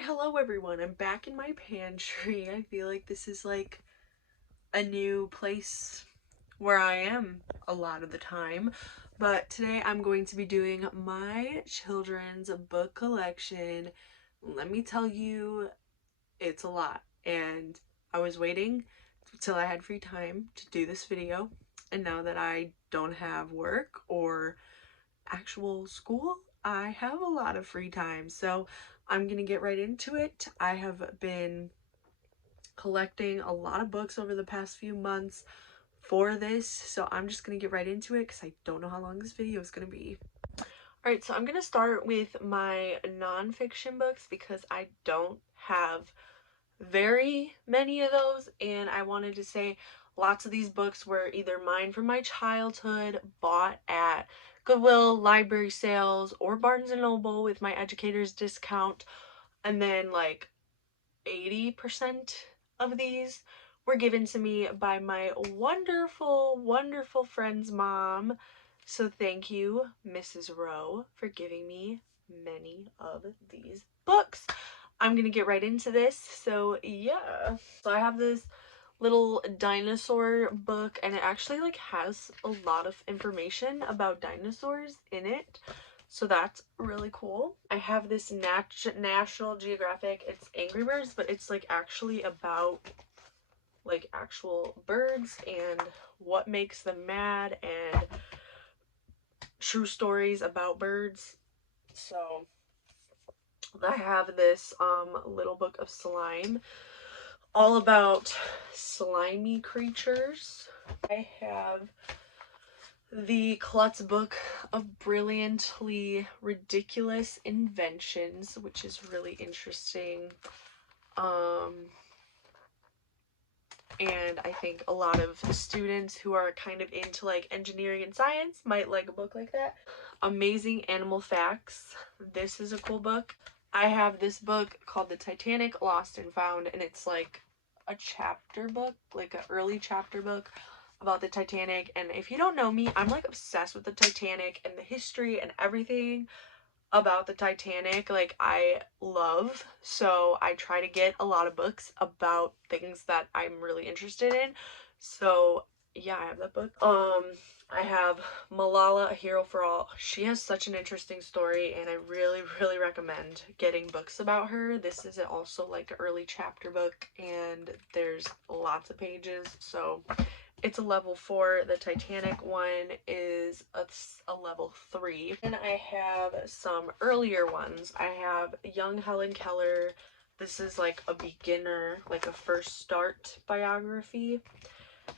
Alright, hello everyone. I'm back in my pantry. I feel like this is like a new place where I am a lot of the time. But today I'm going to be doing my children's book collection. Let me tell you, it's a lot. And I was waiting till I had free time to do this video. And now that I don't have work or actual school, I have a lot of free time. So I'm gonna get right into it. I have been collecting a lot of books over the past few months for this, so I'm just gonna get right into it because I don't know how long this video is gonna be. Alright, so I'm gonna start with my nonfiction books because I don't have very many of those, and I wanted to say lots of these books were either mine from my childhood, bought at Goodwill, library sales, or Barnes& and Noble with my educator's discount, and then like 80% of these were given to me by my wonderful friend's mom. So thank you, Mrs. Rowe, for giving me many of these books. I'm gonna get right into this. So yeah. So I have this little dinosaur book, and it actually like has a lot of information about dinosaurs in it. So that's really cool. I have this National Geographic. It's Angry Birds, but it's like actually about like actual birds and what makes them mad and true stories about birds. So I have this little book of slime, all about slimy creatures. I have the Klutz Book of Brilliantly Ridiculous Inventions, which is really interesting. And I think a lot of students who are kind of into like engineering and science might like a book like that. Amazing Animal Facts. This is a cool book. I have this book called The Titanic Lost and Found, and it's like a chapter book, like an early chapter book about the Titanic. And if you don't know me, I'm like obsessed with the Titanic and the history and everything about the Titanic. Like I love, so I try to get a lot of books about things that I'm really interested in. So yeah, I have that book. I have Malala, A Hero for All. She has such an interesting story, and I really recommend getting books about her. This is also like an early chapter book, and there's lots of pages, so it's a level 4. The Titanic one is a level 3. And I have some earlier ones. I have Young Helen Keller. This is like a beginner, like a first start biography.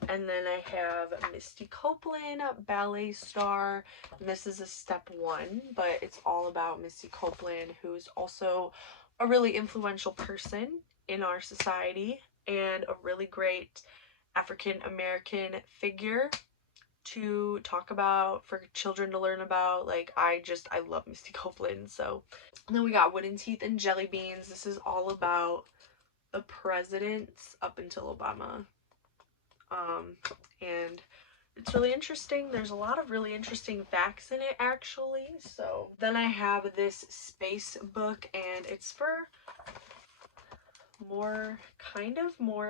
And then I have Misty Copeland, ballet star. And this is a step 1, but it's all about Misty Copeland, who's also a really influential person in our society and a really great African American figure to talk about, for children to learn about. Like I love Misty Copeland. So and then we got Wooden Teeth and Jelly Beans. This is all about the presidents up until Obama. And it's really interesting. There's a lot of really interesting facts in it actually. So then I have this space book, and it's for more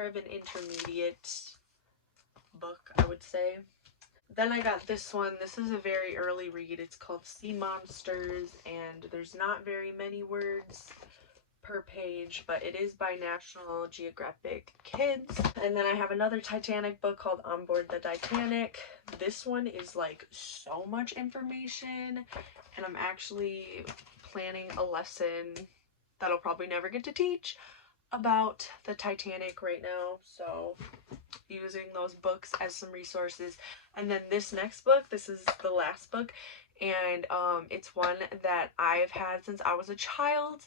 of an intermediate book, I would say. Then I got this one. This is a very early read. It's called Sea Monsters, and there's not very many words per page, but it is by National Geographic Kids. And then I have another Titanic book called On Board the Titanic. This one is like so much information, and I'm actually planning a lesson that I'll probably never get to teach about the Titanic right now, so using those books as some resources. And then this next book, this is the last book, and it's one that I've had since I was a child,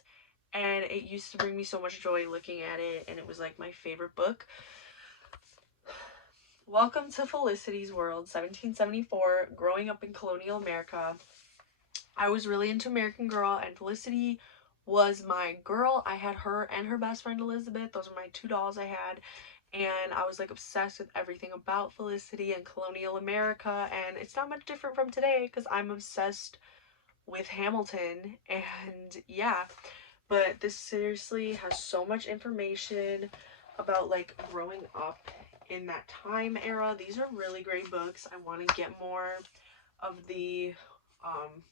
and it used to bring me so much joy looking at it, and it was like my favorite book. Welcome to Felicity's World, 1774, growing up in colonial America. I was really into American Girl, and Felicity was my girl. I had her and her best friend Elizabeth. Those are my 2 dolls I had, and I was like obsessed with everything about Felicity and colonial America. And it's not much different from today because I'm obsessed with Hamilton. And yeah, But this seriously has so much information about like growing up in that time era. These are really great books. I want to get more of the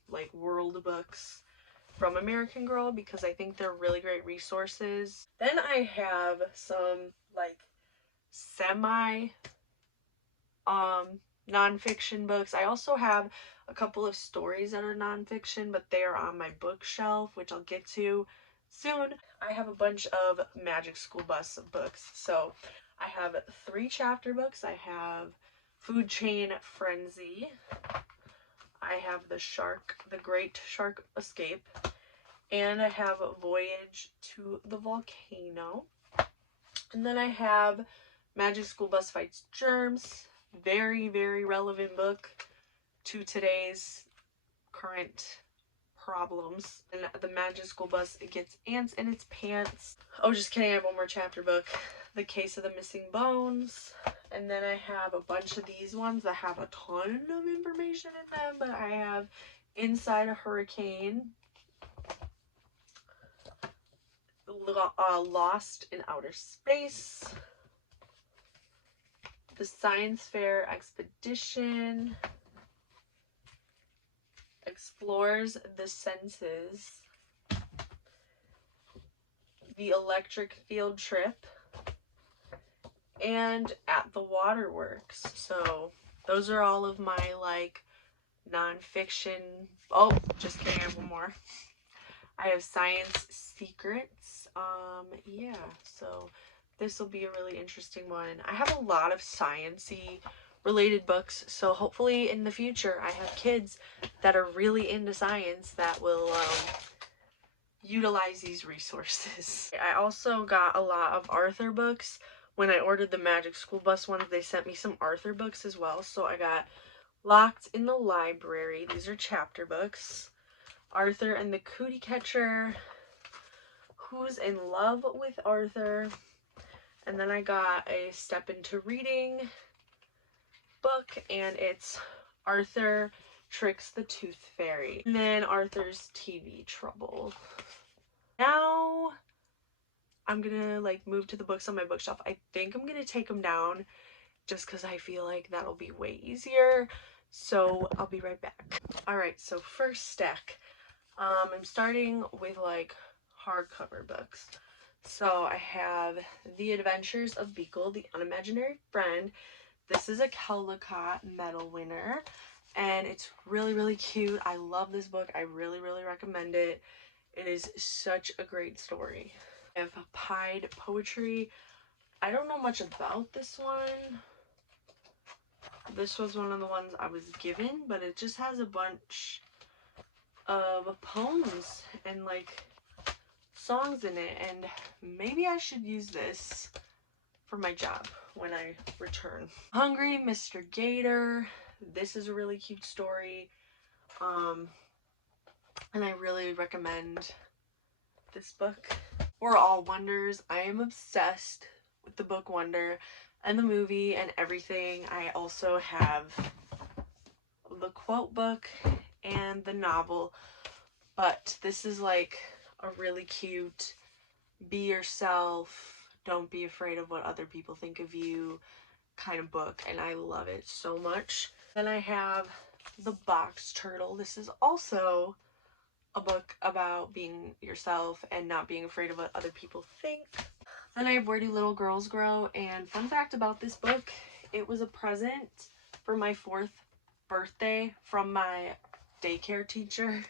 like world books from American Girl because I think they're really great resources. Then I have some like semi nonfiction books. I also have a couple of stories that are nonfiction, but they are on my bookshelf, which I'll get to soon. I have a bunch of Magic School Bus books. So I have 3 chapter books. I have Food Chain Frenzy. I have The Great Shark Escape. And I have Voyage to the Volcano. And then I have Magic School Bus Fights Germs. Very, very relevant book to today's current problems. And the Magic School Bus, it gets ants in its pants. Oh, just kidding, I have one more chapter book. The Case of the Missing Bones. And then I have a bunch of these ones that have a ton of information in them, but I have Inside a Hurricane, Lost in Outer Space, The Science Fair Expedition, Explores the Senses, The Electric Field Trip, and At the Waterworks. So those are all of my like nonfiction. Oh, just kidding, I have one more. I have Science Secrets. Yeah, so this will be a really interesting one. I have a lot of sciencey related books, so hopefully in the future I have kids that are really into science that will utilize these resources. I also got a lot of Arthur books. When I ordered the Magic School Bus ones, they sent me some Arthur books as well. So I got Locked in the Library. These are chapter books. Arthur and the Cootie Catcher. Who's in Love with Arthur. And then I got a Step into Reading book, and it's Arthur Tricks the Tooth Fairy. And then Arthur's TV Trouble. Now I'm gonna like move to the books on my bookshelf. I think I'm gonna take them down just because I feel like that'll be way easier. So I'll be right back. Alright, so first stack. I'm starting with like hardcover books. So I have The Adventures of Beagle, the Unimaginary Friend. This is a Caldecott medal winner, and it's really, really cute. I love this book. I really, really recommend it. It is such a great story. I have Pied Poetry. I don't know much about this one. This was one of the ones I was given, but it just has a bunch of poems and like songs in it, and maybe I should use this for my job when I return. Hungry Mr. Gator. This is a really cute story, and I really recommend this book. We're All Wonders. I am obsessed with the book Wonder and the movie and everything. I also have the quote book and the novel, but this is like a really cute be yourself, don't be afraid of what other people think of you kind of book, and I love it so much. Then I have The Box Turtle. This is also a book about being yourself and not being afraid of what other people think. Then I have Where Do Little Girls Grow, and fun fact about this book, it was a present for my 4th birthday from my daycare teacher,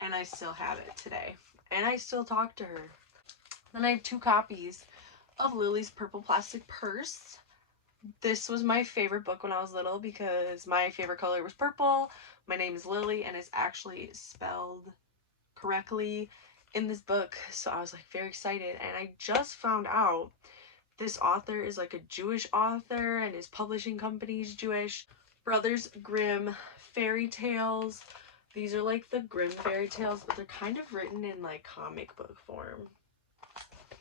and I still have it today, and I still talk to her. Then I have 2 copies of Lily's Purple Plastic Purse. This was my favorite book when I was little because my favorite color was purple. My name is Lily, and it's actually spelled correctly in this book, so I was like very excited. And I just found out this author is like a Jewish author and his publishing company is Jewish. Brothers Grimm fairy tales. These are like the Grimm fairy tales, but they're kind of written in like comic book form.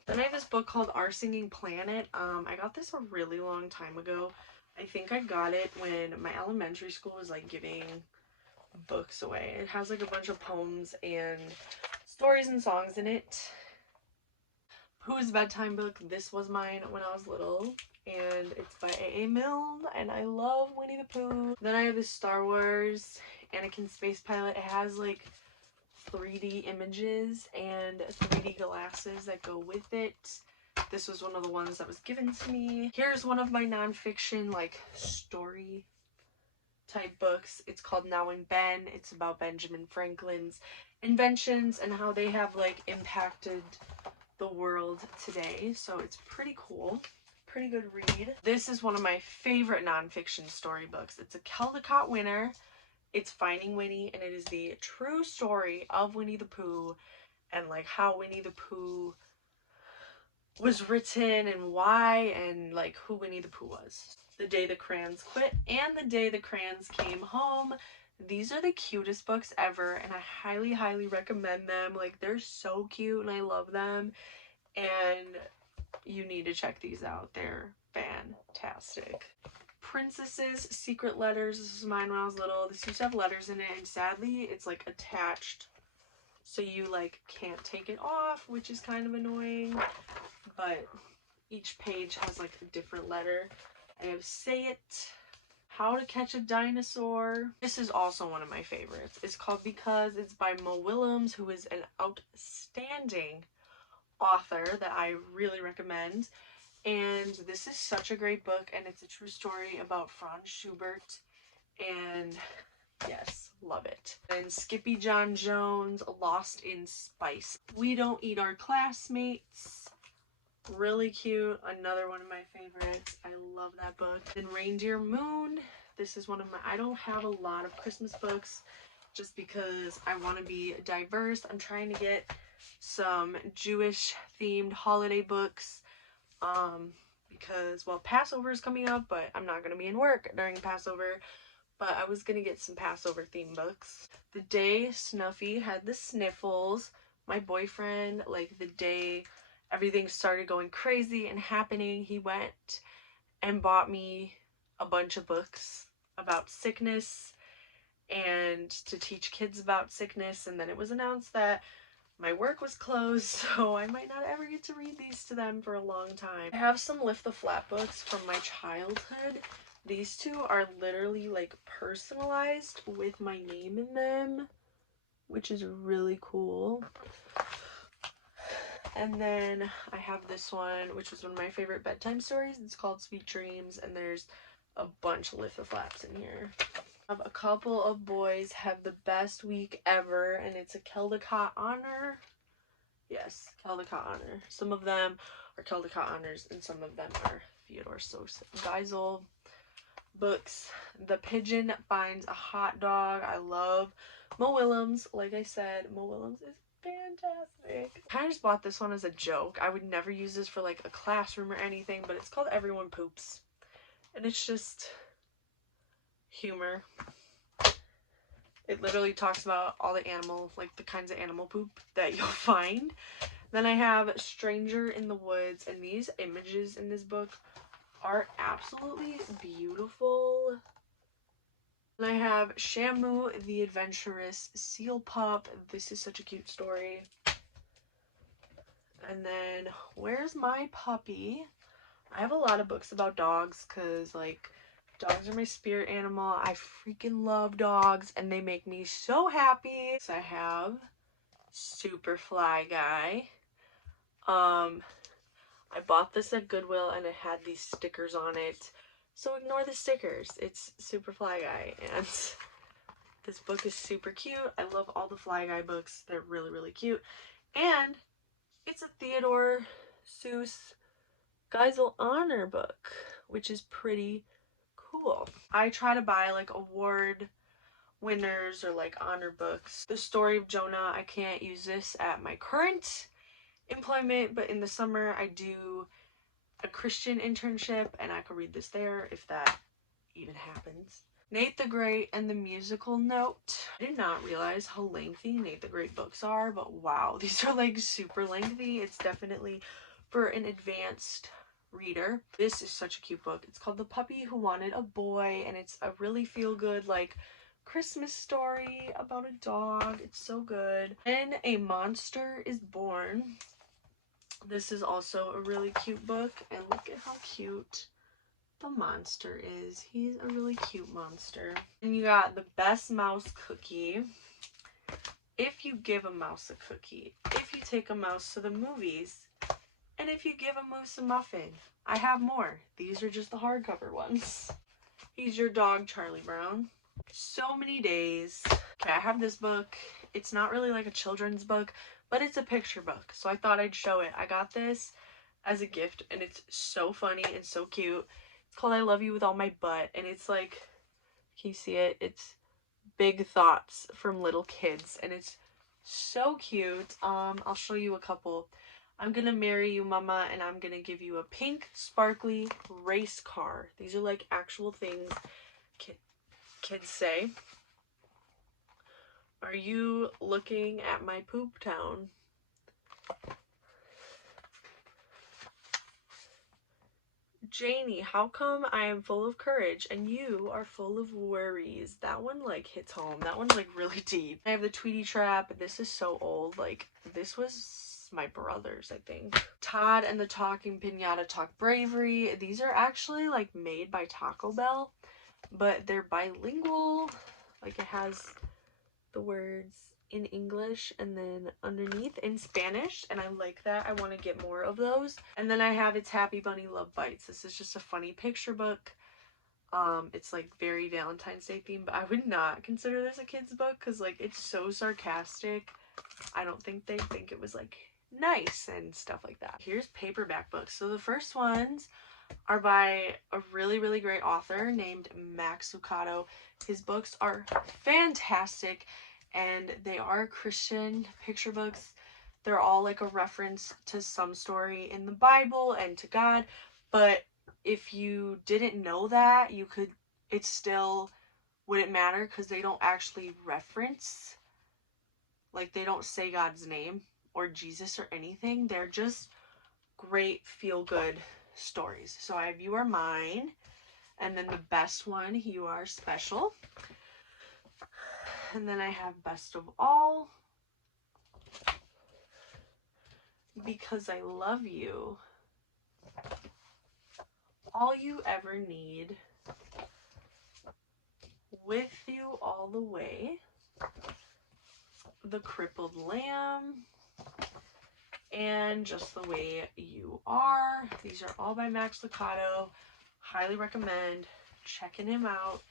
Then I have this book called Our Singing Planet. I got this a really long time ago. I think I got it when my elementary school was like giving books away. It has like a bunch of poems and stories and songs in it. Pooh's bedtime book. This was mine when I was little, and it's by A.A. Milne, and I love Winnie the Pooh. Then I have this Star Wars Anakin Space Pilot. It has like 3D images and 3D glasses that go with it. This was one of the ones that was given to me. Here's one of my nonfiction like story type books. It's called Knowing Ben. It's about Benjamin Franklin's inventions and how they have like impacted the world today. So it's pretty cool. Pretty good read. This is one of my favorite nonfiction storybooks. It's a Caldecott winner. It's Finding Winnie, and it is the true story of Winnie the Pooh and like how Winnie the Pooh was written and why, and like who Winnie the Pooh was. The Day the Crayons Quit and The Day the Crayons Came Home. These are the cutest books ever, and I highly, highly recommend them. Like, they're so cute and I love them, and you need to check these out. They're fantastic. Princess's Secret Letters. This was mine when I was little. This used to have letters in it, and sadly it's like attached, so you like can't take it off, which is kind of annoying, but each page has like a different letter. I have Say It, How to Catch a Dinosaur. This is also one of my favorites. It's called Because. It's by Mo Willems, who is an outstanding author that I really recommend. And this is such a great book, and it's a true story about Franz Schubert, and yes, love it. And Skippy John Jones, Lost in Spice. We Don't Eat Our Classmates. Really cute. Another one of my favorites. I love that book. Then Reindeer Moon. This is one of my, I don't have a lot of Christmas books just because I want to be diverse. I'm trying to get some Jewish themed holiday books because, well, Passover is coming up, but I'm not going to be in work during Passover, but I was going to get some Passover themed books. The day Snuffy had the sniffles, my boyfriend, like the day everything started going crazy and happening, he went and bought me a bunch of books about sickness and to teach kids about sickness, and then it was announced that my work was closed, so I might not ever get to read these to them for a long time. I have some Lift the Flap books from my childhood. These two are literally like personalized with my name in them, which is really cool. And then I have this one, which was one of my favorite bedtime stories. It's called Sweet Dreams, and there's a bunch of Lift the Flaps in here. A couple of boys have the best week ever, and it's a Caldecott honor. Yes, Caldecott honor. Some of them are Caldecott honors, and some of them are Theodore Geisel books. The Pigeon Finds a Hot Dog. I love Mo Willems. Like I said, Mo Willems is fantastic. I kind of just bought this one as a joke. I would never use this for like a classroom or anything, but it's called Everyone Poops, and it's just humor. It literally talks about all the animal, like the kinds of animal poop that you'll find. Then I have Stranger in the Woods, and these images in this book are absolutely beautiful. And I have Shamu the Adventurous Seal Pup. This is such a cute story. And then Where's My Puppy? I have a lot of books about dogs because, like, dogs are my spirit animal. I freaking love dogs, and they make me so happy. So I have Super Fly Guy. I bought this at Goodwill, and it had these stickers on it, so ignore the stickers. It's Super Fly Guy, and this book is super cute. I love all the Fly Guy books. They're really, really cute. And it's a Theodore Seuss Geisel honor book, which is pretty cool. I try to buy like award winners or like honor books. The Story of Jonah, I can't use this at my current employment, but in the summer I do a Christian internship, and I could read this there if that even happens. Nate the Great and the Musical Note. I did not realize how lengthy Nate the Great books are, but wow, these are like super lengthy. It's definitely for an advanced reader. This is such a cute book. It's called The Puppy Who Wanted a Boy, and it's a really feel-good, like, Christmas story about a dog. It's so good. And A Monster is Born. This is also a really cute book, and look at how cute the monster is. He's a really cute monster. And you got The Best Mouse Cookie. If you give a mouse a cookie, if you take a mouse to the movies, and if you give a moose a muffin. I have more. These are just the hardcover ones. He's your dog, Charlie Brown. So Many Days. Okay, I have this book. It's not really like a children's book, but it's a picture book, so I thought I'd show it. I got this as a gift, and it's so funny and so cute. It's called I Love You With All My Butt, and it's like, can you see it? It's big thoughts from little kids, and it's so cute. I'll show you a couple. I'm gonna marry you, mama, and I'm gonna give you a pink sparkly race car. These are like actual things kids say. Are you looking at my poop town? Janie, how come I am full of courage and you are full of worries? That one like hits home. That one's like really deep. I have the Tweety Trap. This is so old. Like, this was my brother's, I think. Todd and the Talking Piñata Talk Bravery. These are actually like made by Taco Bell, but they're bilingual. Like, it has the words in English and then underneath in Spanish, and I like that. I want to get more of those. And then I have It's Happy Bunny Love Bites. This is just a funny picture book. It's like very Valentine's Day themed, but I would not consider this a kid's book because like it's so sarcastic. I don't think they think it was like nice and stuff like that. Here's paperback books. So the first ones are by a really, really great author named Max Lucado. His books are fantastic, and they are Christian picture books. They're all like a reference to some story in the Bible and to God, but if you didn't know that, it still wouldn't matter because they don't actually reference, like they don't say God's name or Jesus or anything. They're just great feel-good stories. So I have You Are Mine, and then the best one, You Are Special. And then I have Best of All, Because I Love You, All You Ever Need, With You All the Way, The Crippled Lamb, and Just the Way You Are. These are all by Max Lucado. Highly recommend checking him out.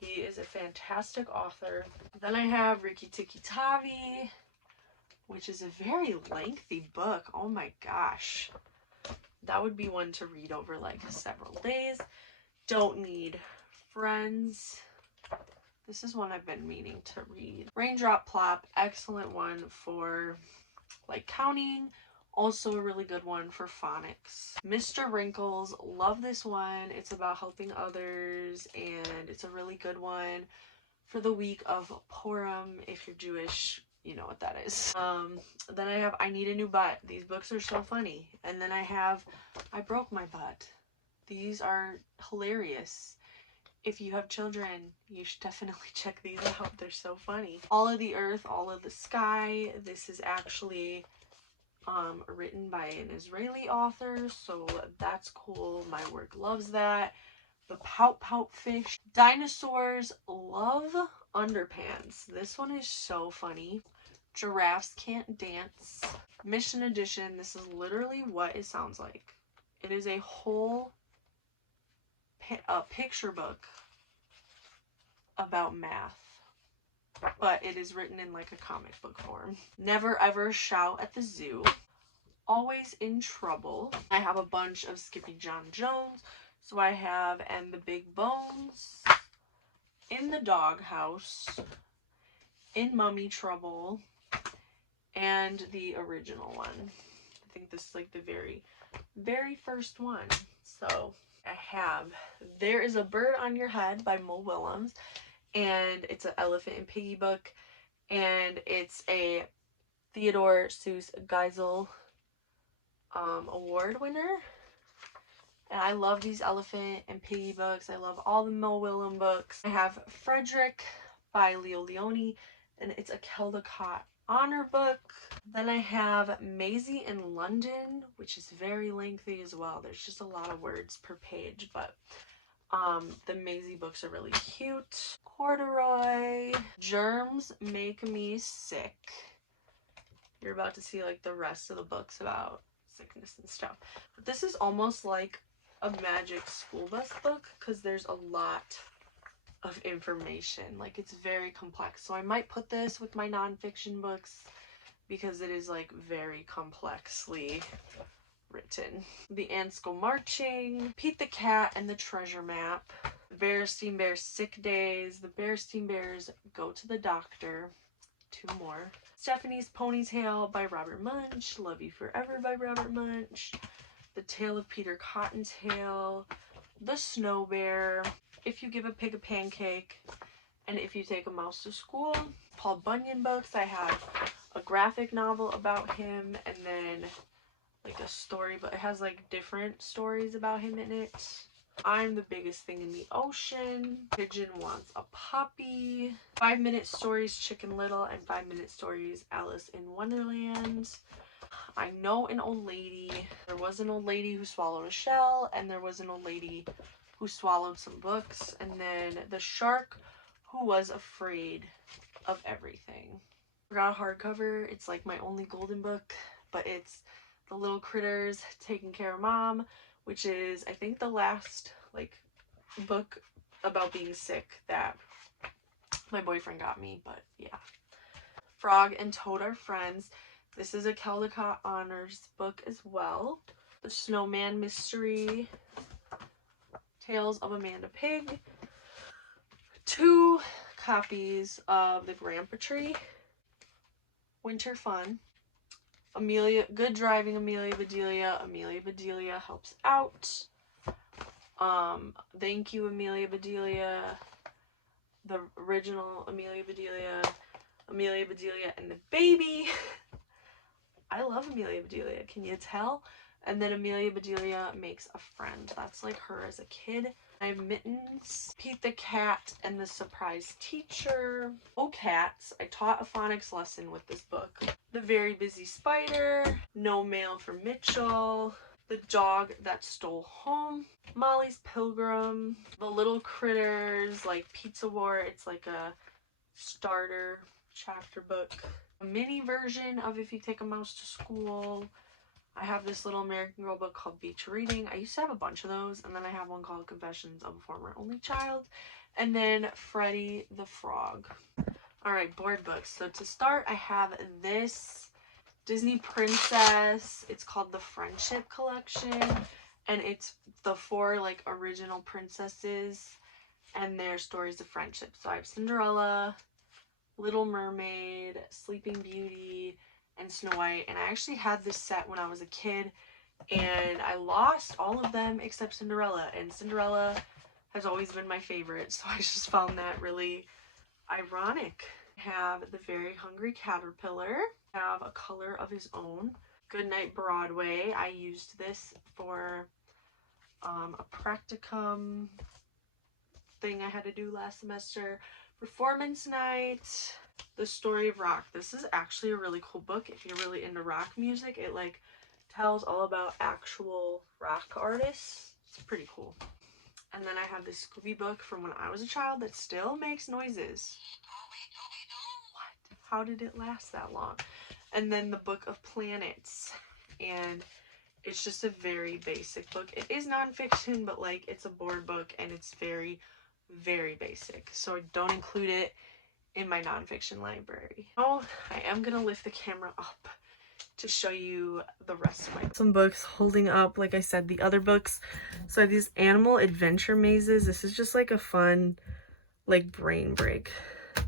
He is a fantastic author. Then I have Rikki Tikki Tavi, which is a very lengthy book. Oh my gosh. That would be one to read over like several days. Don't Need Friends. This is one I've been meaning to read. Raindrop Plop, excellent one for like counting. Also a really good one for phonics. Mr. Wrinkles, love this one. It's about helping others, and it's a really good one for the week of Purim. If you're Jewish, you know what that is. Then I have I Need a New Butt. These books are so funny. And then I have I Broke My Butt. These are hilarious. If you have children, you should definitely check these out. They're so funny. All of the Earth, All of the Sky. This is actually written by an Israeli author, so that's cool. My work loves that. The Pout Pout Fish. Dinosaurs Love Underpants. This one is so funny. Giraffes Can't Dance. Mission Edition. This is literally what it sounds like. It is a whole picture book about math, but it is written in like a comic book form. Never Ever Shout at the Zoo. Always in Trouble. I have a bunch of Skippy John Jones. So I have And the Big Bones, In the Doghouse, In Mummy Trouble, and the original one. I think this is like the very, very first one. So I have There Is a Bird on Your Head by Mo Willems, and it's an Elephant and Piggy book, and it's a Theodore Seuss Geisel award winner. And I love these Elephant and Piggy books. I love all the Mo Willem books. I have Frederick by Leo Leone, and it's a Caldecott honor book. Then I have Maisie in London, which is very lengthy as well. There's just a lot of words per page, but the Maisie books are really cute. Corduroy. Germs Make Me Sick. You're about to see like the rest of the books about sickness and stuff. But this is almost like a magic school bus book because there's a lot of information. Like, it's very complex. So I might put this with my nonfiction books because it is like very complexly written. The Ants Go Marching, Pete the Cat and the Treasure Map, the Berenstain Bears Sick Days, the Berenstain Bears Go to the Doctor, 2 more. Stephanie's Ponytail by Robert Munsch, Love You Forever by Robert Munsch, The Tale of Peter Cottontail, The Snow Bear, If You Give a Pig a Pancake, and If You Take a Mouse to School. Paul Bunyan books, I have a graphic novel about him, and then like a story, but it has like different stories about him in it. I'm the Biggest Thing in the Ocean, Pigeon Wants a Puppy, 5-Minute Stories Chicken Little, and 5-Minute Stories Alice in Wonderland. I Know an Old Lady. There was an old lady who swallowed a shell, and there was an old lady who swallowed some books, and then The Shark Who Was Afraid of Everything. I got a hardcover. It's like my only golden book, but it's The Little Critters Taking Care of Mom, which is, I think, the last like book about being sick that my boyfriend got me, but yeah. Frog and Toad Are Friends. This is a Caldecott Honors book as well. The Snowman Mystery, Tales of Amanda Pig. 2 copies of The Grandpa Tree, Winter Fun. Amelia, Good Driving Amelia Bedelia. Amelia Bedelia Helps Out. Thank You Amelia Bedelia. The original Amelia Bedelia. Amelia Bedelia and the Baby. I love Amelia Bedelia, can you tell? And then Amelia Bedelia Makes a Friend. That's like her as a kid. I have Mittens, Pete the Cat and the Surprise Teacher. Oh Cats, I taught a phonics lesson with this book. The Very Busy Spider, No Mail for Mitchell, The Dog That Stole Home, Molly's Pilgrim, The Little Critters, like Pizza War. It's like a starter chapter book. A mini version of If You Take a Mouse to School. I have this little American Girl book called Beach Reading. I used to have a bunch of those, and then I have one called Confessions of a Former Only Child, and then Freddie the Frog. Alright, board books. So to start, I have this Disney Princess. It's called the Friendship Collection, and it's the 4 like original princesses and their stories of friendship. So I have Cinderella, Little Mermaid, Sleeping Beauty, and Snow White. And I actually had this set when I was a kid, and I lost all of them except Cinderella. And Cinderella has always been my favorite, so I just found that really ironic. I have The Very Hungry Caterpillar. I have A Color of His Own. Goodnight Broadway. I used this for a practicum thing I had to do last semester. Performance Night. The Story of Rock. This is actually a really cool book if you're really into rock music. It like tells all about actual rock artists. It's pretty cool. And then I have this Scooby book from when I was a child that still makes noises. What? How did it last that long? And then the Book of Planets. And it's just a very basic book. It is nonfiction, but like it's a board book and it's very, very basic. So I don't include it in my nonfiction library. Oh, I am gonna lift the camera up to show you the rest of my some books holding up, like I said, the other books. So I have these Animal Adventure Mazes. This is just like a fun like brain break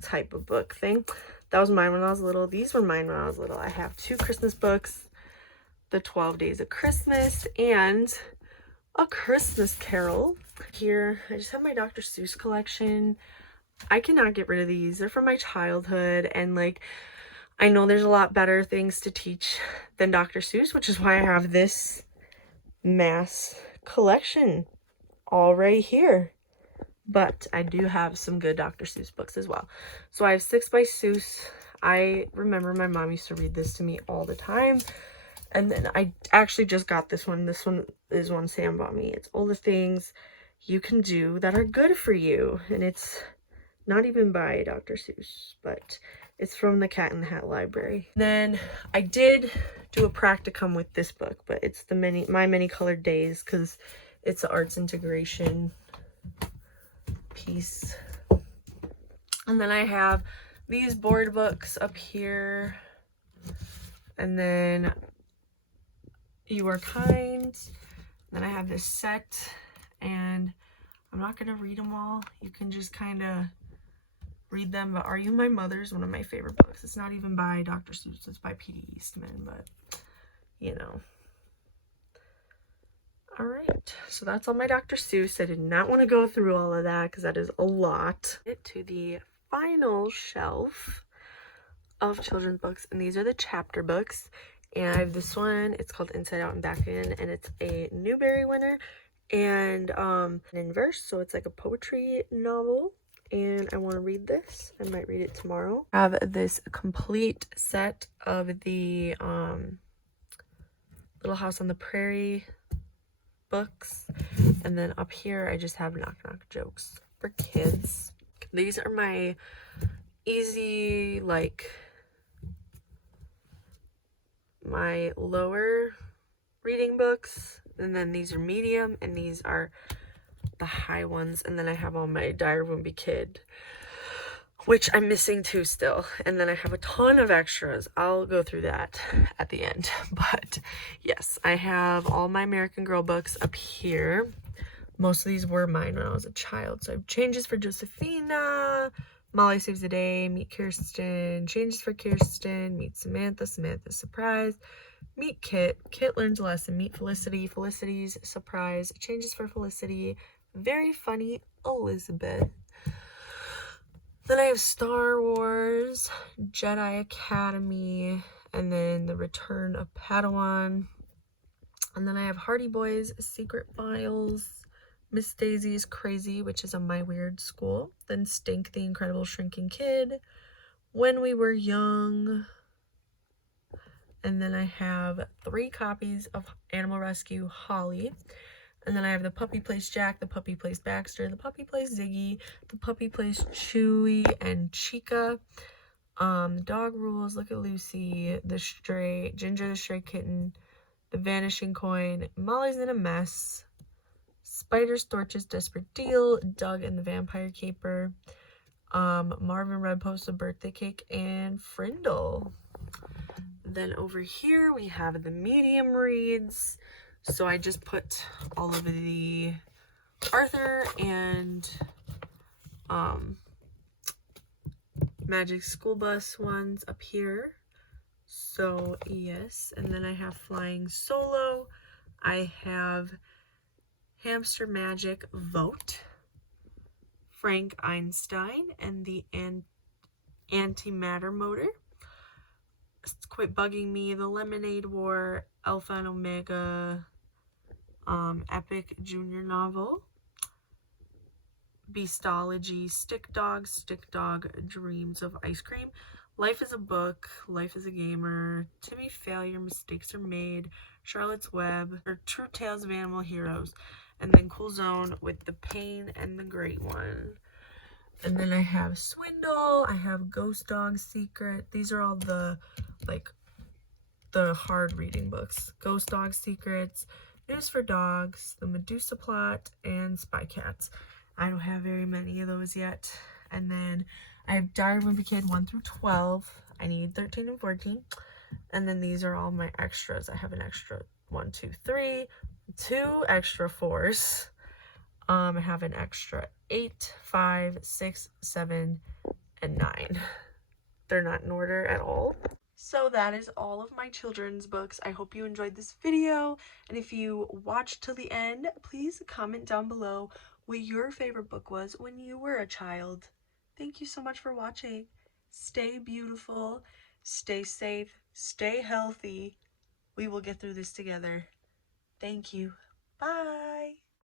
type of book thing. That was mine when I was little. These were mine when I was little. I have 2 Christmas books, The 12 Days of Christmas and A Christmas Carol. Here I just have my Dr. Seuss collection. I cannot get rid of these. They're from my childhood, and like I know there's a lot better things to teach than Dr. Seuss, which is why I have this mass collection all right here. but I do have some good Dr. Seuss books as well. So I have 6 by Seuss. I remember my mom used to read this to me all the time. And then I actually just got this one. This one is one Sam bought me. It's all the things you can do that are good for you. And it's not even by Dr. Seuss, but it's from the Cat in the Hat library. Then I did do a practicum with this book, but it's the My Many Colored Days, because it's an arts integration piece. And then I have these board books up here, and then You Are Kind. Then I have this set, and I'm not gonna read them all. You can just kind of read them, but Are You My Mother is one of my favorite books. It's not even by Dr. Seuss, it's by P.D. Eastman, but you know. All right, so that's all my Dr. Seuss. I did not want to go through all of that because that is a lot. Get to the final shelf of children's books, and these are the chapter books. And I have this one. It's called Inside Out and Back In, and it's a Newbery winner, and in verse, so it's like a poetry novel. And I want to read this. I might read it tomorrow. I have this complete set of the Little House on the Prairie books, and then up here I just have Knock Knock Jokes for kids. These are my easy, like my lower reading books, and then these are medium, and these are the high ones. And then I have all my Diary of a Wimpy Kid, which I'm missing too still. And then I have a ton of extras. I'll go through that at the end. But yes, I have all my American Girl books up here. Most of these were mine when I was a child. So I have Changes for Josephina, Molly Saves the Day, Meet Kirsten, Changes for Kirsten, Meet Samantha, Samantha's Surprise, Meet Kit, Kit Learns a Lesson, Meet Felicity, Felicity's Surprise, Changes for Felicity, Very Funny Elizabeth. Then I have Star Wars, Jedi Academy, and then The Return of Padawan. And then I have Hardy Boys, Secret Files, Miss Daisy's Crazy, which is a My Weird School. Then Stink, The Incredible Shrinking Kid, When We Were Young. And then I have 3 copies of Animal Rescue Holly. And then I have The Puppy Plays Jack, The Puppy Plays Baxter, The Puppy Plays Ziggy, The Puppy Plays Chewy and Chica, The Dog Rules, Look at Lucy, The Stray, Ginger the Stray Kitten, The Vanishing Coin, Molly's in a Mess, Spiders, Torches, Desperate Deal, Doug and the Vampire Keeper, Marvin Redpost, A Birthday Cake, and Frindle. Then over here we have the medium reads. So I just put all of the Arthur and Magic School Bus ones up here. So yes, and then I have Flying Solo. I have Hamster Magic Vote, Frank Einstein and the Antimatter Motor, Quit Bugging Me, The Lemonade War, Alpha and Omega, epic junior novel, Beastology, Stick Dog Dreams of Ice Cream, Life is a Book, Life is a Gamer, Timmy Failure, Mistakes Are Made, Charlotte's Web, or True Tales of Animal Heroes, and then Cool Zone with The Pain and the Great One. And then I have Swindle, I have Ghost Dog Secret. These are all the, like, the hard reading books. Ghost Dog Secrets, News for Dogs, The Medusa Plot, and Spy Cats. I don't have very many of those yet. And then I have Diary of a Wimpy Kid 1 through 12. I need 13 and 14. And then these are all my extras. I have an extra 1, 2, 3, 2 extra 4s. I have an extra 8, 5, 6, 7, and 9. They're not in order at all. So that is all of my children's books. I hope you enjoyed this video, and if you watched till the end, please comment down below what your favorite book was when you were a child. Thank you so much for watching. Stay beautiful, stay safe, stay healthy. We will get through this together. Thank you. Bye.